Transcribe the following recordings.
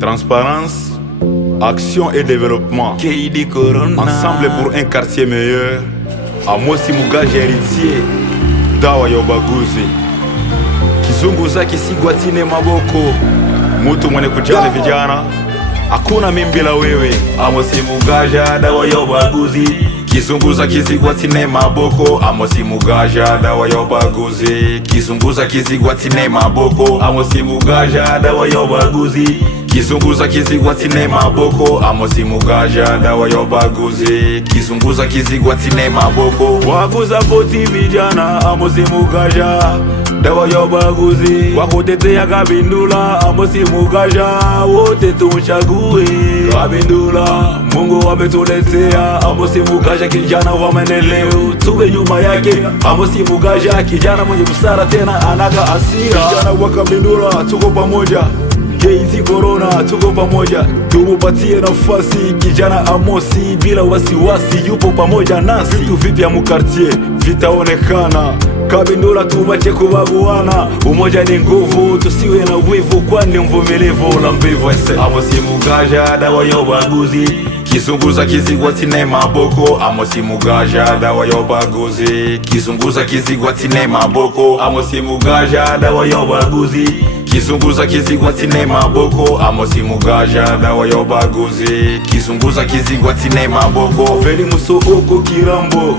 Transparence, action et développement. Ensemble pour un quartier meilleur. Amosi Mugaja héritier, dawa ya ubaguzi. Kizunguza kisigwatine maboko. Mtu mwenye kujali vijana, hakuna mimi bila wewe. Amosi Mugaja, dawa ya ubaguzi. Kizunguza kisigwatine maboko. Amosi Mugaja, dawa ya ubaguzi. Kizunguza kisigwatine maboko. Amosi Mugaja, dawa ya ubaguzi. Kizunguza kisigwatine maboko. Amosi Mugaja, dawa ya ubaguzi. Kizunguza kisigwatine maboko. Waguza voti vijana. Amosi Mugaja, dawa ya ubaguzi. Wakutetea Kabindula. Amosi Mugaja, wote tumchague Kabindula. Mungu ametuletea Amosi Mugaja, kijana wa maendeleo, tuwe nyuma yake. Amosi Mugaja, kijana mwenye busara tena anaga asira. Kijana wa Kabindula, tuko pamoja. KZ Corona, tuko pamoja. Tumupatie nafasi kijana Amosi, bila wasiwasi yupo pamoja nasi. Vitu vipya mukartie vitaonekana. Kabindula tubache kubaguana, umoja ni nguvu, tusiwe na wivu, kwani mvumilivu na mbivu ese. Amosi Mugaja, dawa ya ubaguzi. Kizunguza kisigwatine maboko. Amosi Mugaja, dawa ya ubaguzi. Kizunguza kisigwatine maboko. Amosi Mugaja, dawa ya ubaguzi. Kizunguza kisigwatine maboko. Amosi Mugaja, dawa ya ubaguzi. Kizunguza kisigwatine maboko. Feli Musooko Kirambo,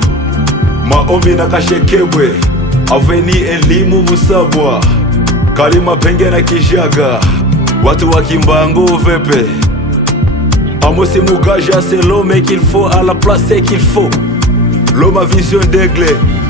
Maombi na Kashekebwe, Aveni Elimu Musabwa, Kalima Penge na Kishaga, watu wa Kimbangu Vepe. Amosi Mugaja, c'est l'homme qu'il faut à la place qu'il faut. L'homme a vision d'aigle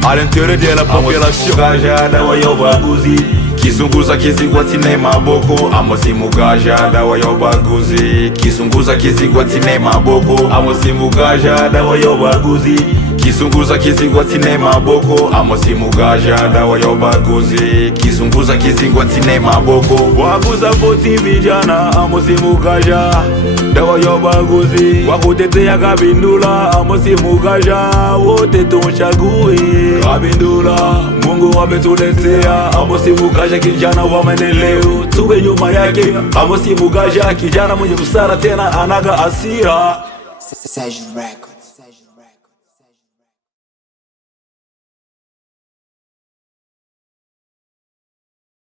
à l'intérieur de la population. Amosi Mugaja, dawa ya ubaguzi. Kizunguza kisigwatine maboko. Amosi Mugaja, dawa ya ubaguzi. Kizunguza kisigwatine maboko. Amosi Mugaja, dawa ya ubaguzi. Kizunguza kisigwatine maboko. Amosi Mugaja, dawa ya ubaguzi. Kizunguza kisigwatine maboko. Waguza voti vijana. Amosi Mugaja, dawa ya ubaguzi. Wakutetea Kabindula. Amosi Mugaja, wote tumchague Kabindula. Mungu ametuletea Amosi Mugaja, kijana wa maendeleo, tuwe nyuma yake. Amosi Mugaja, kijana mwenye busara tena anaga asira. Sage Record.